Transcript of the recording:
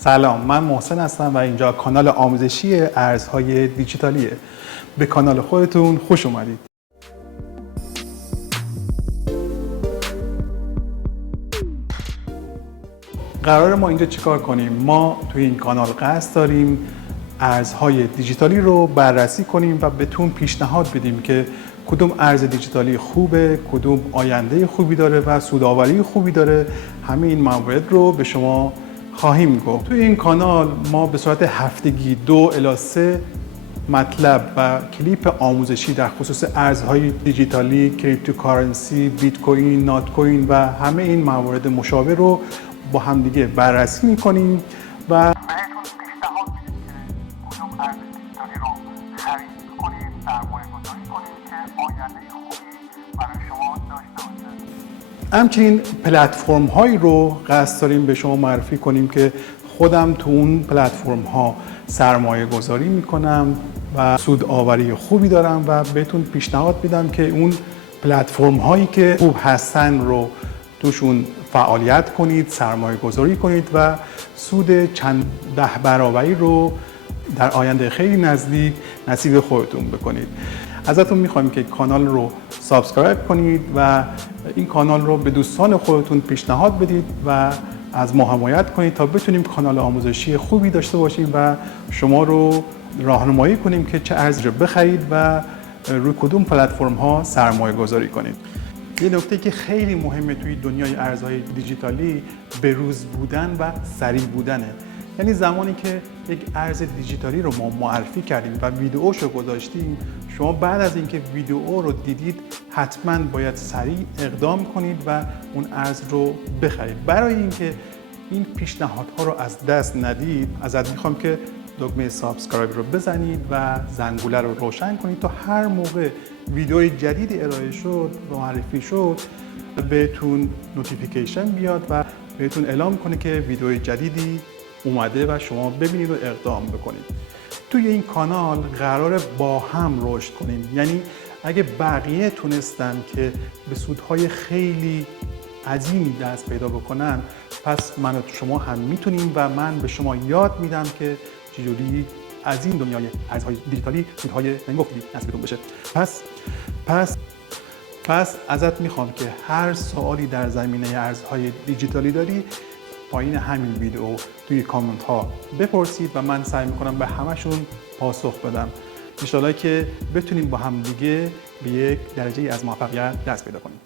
سلام، من محسن هستم و اینجا کانال آموزشی ارزهای دیجیتالیه. به کانال خودتون خوش اومدید. قرار ما اینجا چیکار کنیم؟ ما توی این کانال قصد داریم ارزهای دیجیتالی رو بررسی کنیم و بهتون پیشنهاد بدیم که کدوم ارز دیجیتالی خوبه، کدوم آینده خوبی داره و سودآوری خوبی داره. همه این موارد رو به شما خواهیم گفت. توی این کانال ما به صورت هفتگی 2 الی 3 مطلب و کلیپ آموزشی در خصوص ارزهای دیجیتالی، کریپتوکارنسی، بیت کوین، نات کوین و همه این موارد مشابه رو با همدیگه بررسی می‌کنیم و بهتون پیشنهاد میدیم که کدوم ارز دیجیتالی رو خرید کنید، سرمایه گذاری کنید که آینده خوبی برای شما داشته باشه. همچنین پلتفرم هایی رو قصد داریم به شما معرفی کنیم که خودم تو اون پلتفرم ها سرمایه گذاری میکنم و سودآوری خوبی دارم و بهتون پیشنهاد میدم که اون پلتفرم هایی که خوب هستن رو توشون فعالیت کنید، سرمایه گذاری کنید و سود چند 10 برابری رو در آینده خیلی نزدیک نصیب خودتون بکنید. ازتون میخوایم که کانال رو سابسکرایب کنید و این کانال رو به دوستان خودتون پیشنهاد بدید و از ما حمایت کنید تا بتونیم کانال آموزشی خوبی داشته باشیم و شما رو راهنمایی کنیم که چه ارزی رو بخرید و روی کدوم پلتفرم ها سرمایه گذاری کنید. یه نکته که خیلی مهمه توی دنیای ارزهای دیجیتالی بروز بودن و سریع بودنه. یعنی زمانی که یک ارز دیجیتالی رو ما معرفی کردیم و ویدیوش رو گذاشتیم، شما بعد از اینکه ویدیو رو دیدید حتما باید سریع اقدام کنید و اون ارز رو بخرید. برای اینکه این پیشنهادها رو از دست ندید، ازت میخوام که دکمه سابسکرایب رو بزنید و زنگوله رو روشن کنید تا هر موقع ویدیوی جدیدی ارائه شد و معرفی شد بهتون نوتیفیکیشن بیاد و بهتون اعلام کنه که ویدیوی جدیدی اومده و شما ببینید و اقدام بکنید. توی این کانال قراره با هم رشد کنیم. یعنی اگه بقیه تونستن که به سودهای خیلی عظیمی دست پیدا بکنن، پس من و شما هم میتونیم و من به شما یاد میدم که چجوری از این دنیای ارزهای دیجیتالی سودهای نگفتی نصیبتون بشه. پس ازت میخوام که هر سوالی در زمینه ارزهای دیجیتالی داری پایین همین ویدیو توی کامنت ها بپرسید و من سعی میکنم به همشون پاسخ بدم. ان شاءالله که بتونیم با هم دیگه به یک درجه از موفقیت دست پیدا کنیم.